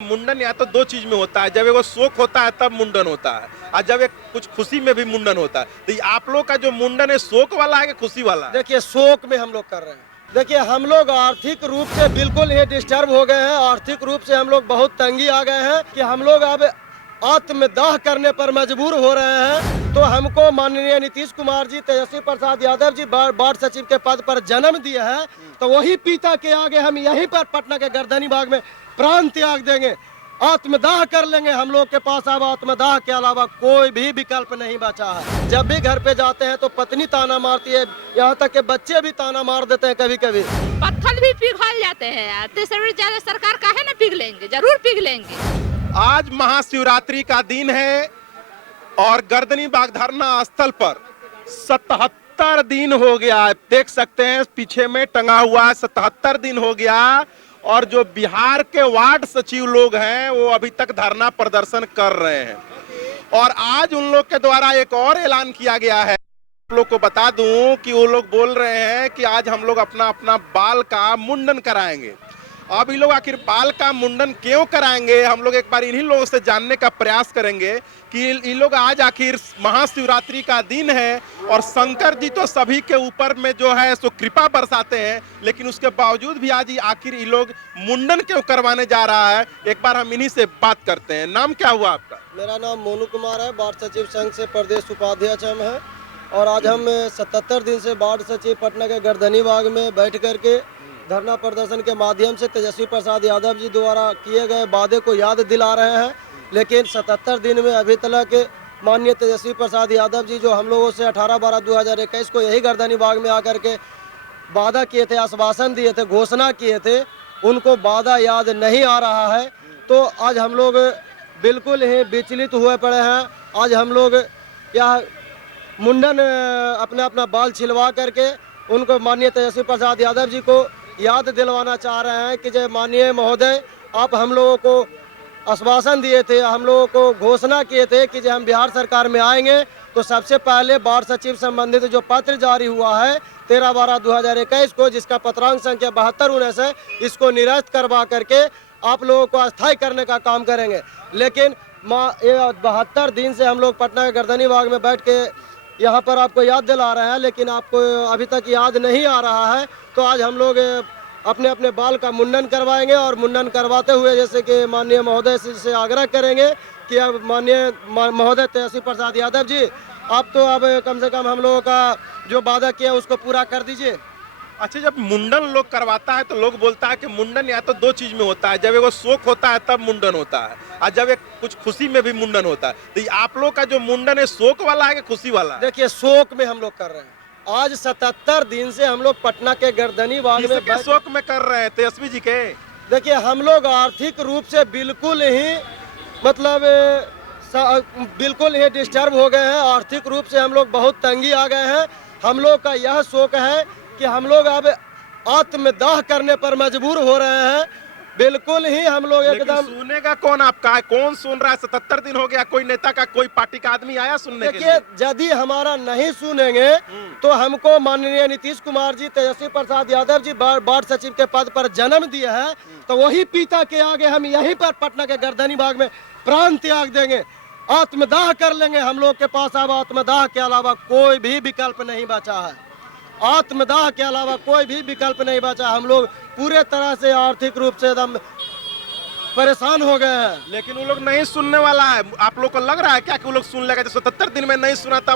मुंडन या तो दो चीज में होता है, जब एगो शोक होता है तब मुंडन होता है, और जब एक कुछ खुशी में भी मुंडन होता है। तो ये आप लोग का जो मुंडन है शोक वाला है कि खुशी वाला है? देखिए, शोक में हम लोग कर रहे हैं। देखिए, हम लोग आर्थिक रूप से बिल्कुल ही डिस्टर्ब हो गए हैं। आर्थिक रूप से हम लोग बहुत तंगी आ गए हैं कि हम लोग अब आत्मदाह करने पर मजबूर हो रहे हैं। तो हमको माननीय नीतीश कुमार जी, तेजस्वी प्रसाद यादव जी वार्ड सचिव के पद पर जन्म दिए हैं, तो वही पिता के आगे हम यहीं पर पटना के गर्दनी बाग में प्राण त्याग देंगे, आत्मदाह कर लेंगे। हम लोग के पास अब आत्मदाह के अलावा कोई भी विकल्प नहीं बचा है। जब भी घर पे जाते हैं तो पत्नी ताना मारती है, यहाँ तक के बच्चे भी ताना मार देते हैं कभी कभी। पत्थर भी पिघल जाते हैं, ज्यादा सरकार काहे ना पिघलेंगे, जरूर पिघलेंगे। आज महाशिवरात्रि का दिन है और गर्दनी बाग धरना स्थल पर 77 दिन हो गया है। देख सकते हैं पीछे में टंगा हुआ है, 77 दिन हो गया। और जो बिहार के वार्ड सचिव लोग हैं वो अभी तक धरना प्रदर्शन कर रहे हैं। और आज उन लोग के द्वारा एक और ऐलान किया गया है। आप लोग को बता दूं कि वो लोग बोल रहे हैं कि आज हम लोग अपना अपना बाल का मुंडन कराएंगे। अब ये लोग आखिर बाल का मुंडन क्यों कराएंगे, हम लोग एक बार इन्हीं लोगों से जानने का प्रयास करेंगे कि ये लोग आज आखिर महाशिवरात्रि का दिन है और शंकर जी तो सभी के ऊपर में जो है सो कृपा बरसाते हैं, लेकिन उसके बावजूद भी आज आखिर ये लोग मुंडन क्यों करवाने जा रहा है। एक बार हम इन्हीं से बात करते हैं। नाम क्या हुआ आपका? मेरा नाम मोनू कुमार है, वार्ड सचिव संघ से प्रदेश उपाध्यक्ष हम हैं। और आज हम 77 दिन से वार्ड सचिव पटना के गर्दनी बाग में बैठ करके धरना प्रदर्शन के माध्यम से तेजस्वी प्रसाद यादव जी द्वारा किए गए वादे को याद दिला रहे हैं। लेकिन 77 दिन में अभी तक माननीय तेजस्वी प्रसाद यादव जी जो हम लोगों से 18/12/2021 को यही गर्दनी बाग में आकर के वादा किए थे, आश्वासन दिए थे, घोषणा किए थे, उनको वादा याद नहीं आ रहा है। तो आज हम लोग बिल्कुल ही विचलित हुए पड़े हैं। आज हम लोग यह मुंडन अपना अपना बाल छिलवा करके उनको माननीय तेजस्वी प्रसाद यादव जी को याद दिलवाना चाह रहे हैं कि जय माननीय महोदय, आप हम लोगों को आश्वासन दिए थे, हम लोगों को घोषणा किए थे कि जब हम बिहार सरकार में आएंगे तो सबसे पहले वार्ड सचिव संबंधित जो पत्र जारी हुआ है 13/12/2021 को, जिसका पत्रांक संख्या 7219 है, इसको निरस्त करवा करके आप लोगों को अस्थायी करने का काम करेंगे। लेकिन 72 दिन से हम लोग पटना के गर्दनी बाग में बैठ के यहाँ पर आपको याद दिला रहे हैं, लेकिन आपको अभी तक याद नहीं आ रहा है। तो आज हम लोग अपने अपने बाल का मुंडन करवाएंगे और मुंडन करवाते हुए जैसे कि माननीय महोदय से आग्रह करेंगे कि अब माननीय महोदय तेजस्वी प्रसाद यादव जी, आप तो अब कम से कम हम लोगों का जो वादा किया उसको पूरा कर दीजिए। अच्छा, जब मुंडन लोग करवाता है तो लोग बोलता है कि मुंडन या तो दो चीज में होता है, जब एगो शोक होता है तब मुंडन होता है, और जब एक कुछ खुशी में भी मुंडन होता है। तो ये आप लोग का जो मुंडन है शोक वाला है कि खुशी वाला है? देखिए, शोक में हम लोग कर रहे हैं। आज 77 दिन से हम लोग पटना के गर्दनी बाग में शोक में कर रहे हैं तेजस्वी जी के। देखिए, हम लोग आर्थिक रूप से बिल्कुल ही मतलब बिल्कुल ही डिस्टर्ब हो गए हैं। आर्थिक रूप से हम लोग बहुत तंगी आ गए हैं। हम लोग का यह शौक है कि हम लोग अब आत्मदाह करने पर मजबूर हो रहे हैं। बिल्कुल ही हम लोग एकदम। सुनेगा कौन आपका है? कौन सुन रहा है? 77 दिन हो गया, कोई नेता का, कोई पार्टी का आदमी आया सुनने के लिए? यदि हमारा नहीं सुनेंगे तो हमको माननीय नीतीश कुमार जी, तेजस्वी प्रसाद यादव जी वार्ड सचिव के पद पर जन्म दिए हैं, तो वही पिता के आगे हम यहीं पर पटना के गर्दनी बाग में प्राण त्याग देंगे, आत्मदाह कर लेंगे। हम लोग के पास अब आत्मदाह के अलावा कोई भी विकल्प नहीं बचा है। आत्मदाह के अलावा कोई भी विकल्प नहीं बचा। हम लोग पूरे तरह से आर्थिक रूप से एकदम परेशान हो गए हैं। लेकिन वो लोग नहीं सुनने वाला है। आप लोग को लग रहा है क्या कि वो लोग सुन लेगा? 77 दिन में नहीं सुना था।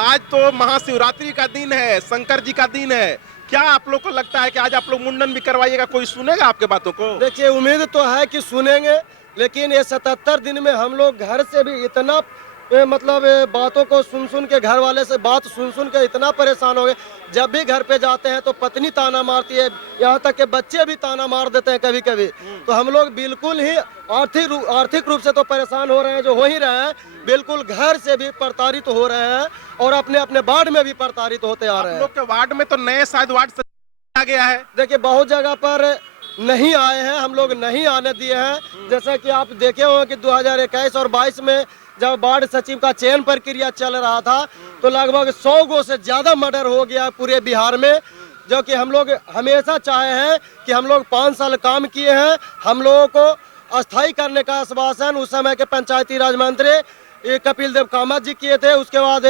आज तो महाशिवरात्रि का दिन है, शंकर जी का दिन है। क्या आप लोग को लगता है कि आज आप लोग मुंडन भी करवाइएगा, कोई सुनेगा आपके बातों को? देखिए, उम्मीद तो है कि सुनेंगे, लेकिन ये 77 दिन में हम लोग घर से भी इतना मतलब बातों को सुन के, घर वाले से बात सुन के इतना परेशान हो गए। जब भी घर पे जाते हैं तो पत्नी ताना मारती है, यहाँ तक के बच्चे भी ताना मार देते हैं कभी कभी। तो हम लोग बिल्कुल ही आर्थिक रूप से तो परेशान हो रहे हैं, जो हो ही रहे हैं। बिल्कुल घर से भी प्रताड़ित हो रहे हैं और अपने अपने वार्ड में भी प्रताड़ित होते आ रहे हैं। आप लोग के वार्ड में तो नए शायद वार्ड आ गया है। देखिए, बहुत जगह पर नहीं आए हैं, हम लोग नहीं आने दिए हैं। जैसा कि आप देखे होंगे कि 2021 और 22 में जब वार्ड सचिव का चयन प्रक्रिया चल रहा था तो लगभग 100 गो से ज्यादा मर्डर हो गया पूरे बिहार में, जो कि हम लोग हमेशा चाहे हैं कि हम लोग 5 साल काम किए हैं। हम लोगों को अस्थायी करने का आश्वासन उस समय के पंचायती राज मंत्री कपिल देव कामत जी किए थे। उसके बाद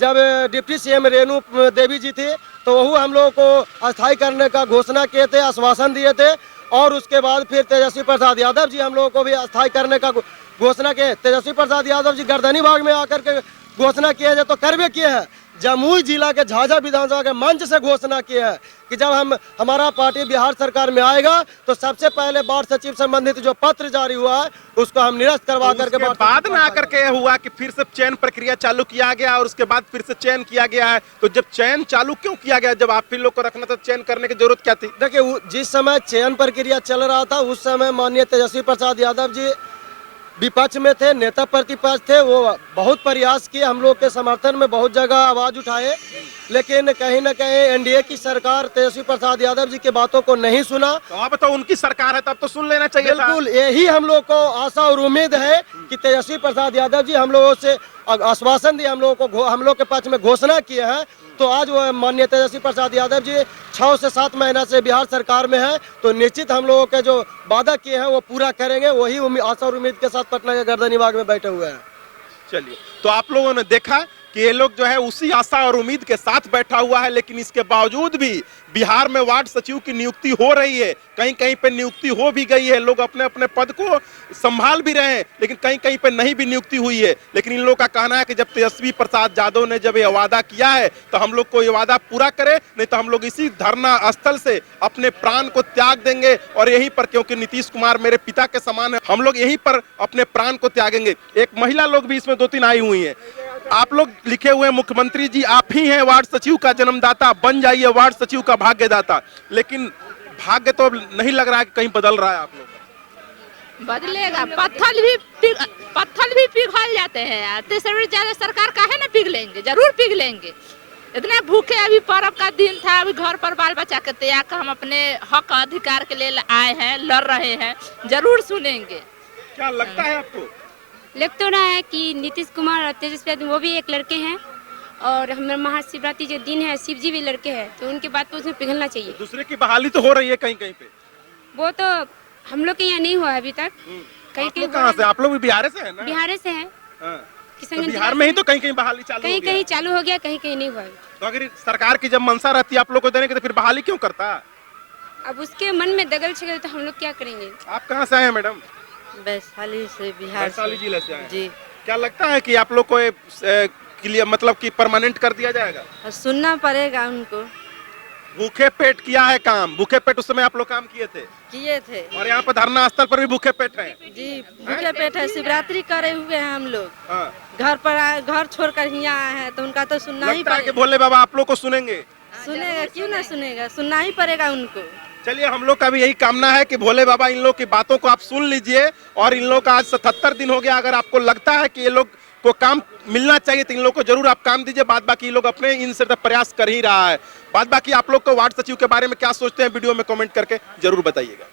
जब डिप्टी सीएम रेणु देवी जी थी तो वह हम लोगों को अस्थायी करने का घोषणा किए थे, आश्वासन दिए थे। और उसके बाद फिर तेजस्वी प्रसाद यादव जी हम लोगों को भी अस्थायी करने का घोषणा किए। तेजस्वी प्रसाद यादव जी गर्दनी बाग में आकर के घोषणा किए थे तो करवे किए हैं। जमुई जिला के झाझा विधानसभा के मंच से घोषणा की है कि जब हमारा पार्टी बिहार सरकार में आएगा तो सबसे पहले वार्ड सचिव संबंधित जो पत्र जारी हुआ है उसको हम निरस्त करवा करके बाद में आकर के हुआ कि फिर से चयन प्रक्रिया चालू किया गया और उसके बाद फिर से चयन किया गया है। तो जब चयन चालू क्यों किया गया, जब आप फिर लोग को रखना था चयन करने की जरूरत क्या थी? देखिए, जिस समय चयन प्रक्रिया चल रहा था उस समय माननीय तेजस्वी प्रसाद यादव जी विपक्ष में थे, नेता प्रतिपक्ष थे। वो बहुत प्रयास किए, हम लोग के समर्थन में बहुत जगह आवाज उठाए, लेकिन कहीं न कहीं एनडीए की सरकार तेजस्वी प्रसाद यादव जी की बातों को नहीं सुना। तो अब तो उनकी सरकार है तब तो सुन लेना चाहिए। बिल्कुल, यही हम लोग को आशा और उम्मीद है कि तेजस्वी प्रसाद यादव जी हम लोगों से आश्वासन दिए, हम लोग के पक्ष में घोषणा किए हैं। तो आज वो माननीय तेजस्वी प्रसाद यादव जी 6 से 7 महीना से बिहार सरकार में है, तो निश्चित हम लोगों के जो वादा किए हैं वो पूरा करेंगे। वही आशा और उम्मीद के साथ पटना के गर्दनी बाग में बैठे हुए हैं। चलिए, तो आप लोगों ने देखा कि ये लोग जो है उसी आशा और उम्मीद के साथ बैठा हुआ है, लेकिन इसके बावजूद भी बिहार में वार्ड सचिव की नियुक्ति हो रही है, कहीं कहीं पे नियुक्ति हो भी गई है, लोग अपने अपने पद को संभाल भी रहे हैं, लेकिन कहीं कहीं पे नहीं भी नियुक्ति हुई है। लेकिन इन लोगों का कहना है कि जब तेजस्वी प्रसाद यादव ने जब ये वादा किया है तो हम लोग को ये वादा पूरा करे, नहीं तो हम लोग इसी धरना स्थल से अपने प्राण को त्याग देंगे। और यहीं पर, क्योंकि नीतीश कुमार मेरे पिता के समान है, हम लोग यहीं पर अपने प्राण को त्यागेंगे। एक महिला लोग भी इसमें 2-3 आई हुई है। आप लोग लिखे हुए हैं, मुख्यमंत्री जी आप ही हैं वार्ड सचिव का जन्मदाता, बन जाइए वार्ड सचिव का भाग्यदाता। लेकिन भाग्य तो नहीं लग रहा है कि कहीं बदल रहा है। आप लोग बदलेगा, पत्थर भी पिघल जाते हैं यार। तीसरी ज्यादा सरकार काहे ना पिघलेंगे, जरूर पिघलेंगे। इतने भूखे, अभी पर्व का दिन था, अभी घर पर बाल बच्चा के त्याग कर हम अपने हक अधिकार के लिए आए हैं, लड़ रहे हैं, जरूर सुनेंगे। क्या लगता है आपको? लग तो रहा है कि नीतीश कुमार और तेजस्वी यादव वो भी एक लड़के हैं, और हमारे महाशिवरात्रि जो दिन है शिव जी भी लड़के हैं, तो उनके बात पे उसमें पिघलना चाहिए। दूसरे की बहाली तो हो रही है कहीं कहीं पे, वो तो हम लोग के यहाँ नहीं हुआ है अभी तक। कहीं कहीं कहाँ से? आप लोग भी बिहार से हैं ना? बिहार से है, तो बिहार में ही तो कहीं कहीं बहाली चालू कहीं कहीं चालू हो गया, कहीं कहीं नहीं हुआ। तो अगर सरकार की जब मंशा रहती है आप लोग को देने की, तो फिर बहाली क्यों करता? अब उसके मन में दगल छगल तो हम लोग क्या करेंगे। आप कहाँ से आए हैं मैडम? वैशाली से, बिहार वैशाली जिले से आए जी। क्या लगता है कि आप लोग को के लिए मतलब कि परमानेंट कर दिया जाएगा? और सुनना पड़ेगा उनको। भूखे पेट किया है काम, भूखे पेट उस समय आप लोग काम किए थे और यहाँ पर धरना स्थल पर भी भूखे पेट है जी। भूखे पेट है, शिवरात्रि करे हुए हैं हम लोग। हाँ। घर पर घर छोड़कर यहाँ आए हैं तो उनका तो सुनना ही लगता है कि पड़ेगा। भोले बाबा आप लोग को सुनेंगे? सुनेगा, क्यों ना सुनेगा, सुनना ही पड़ेगा उनको। चलिए, हम लोग का भी यही कामना है कि भोले बाबा इन लोग की बातों को आप सुन लीजिए। और इन लोग का आज 77 दिन हो गया, अगर आपको लगता है कि ये लोग को काम मिलना चाहिए तो इन लोग को जरूर आप काम दीजिए। बाद बाकी लोग अपने इनसे प्रयास कर ही रहा है। बाद बाकी आप लोग को वार्ड सचिव के बारे में क्या सोचते हैं वीडियो में कमेंट करके जरूर बताइएगा।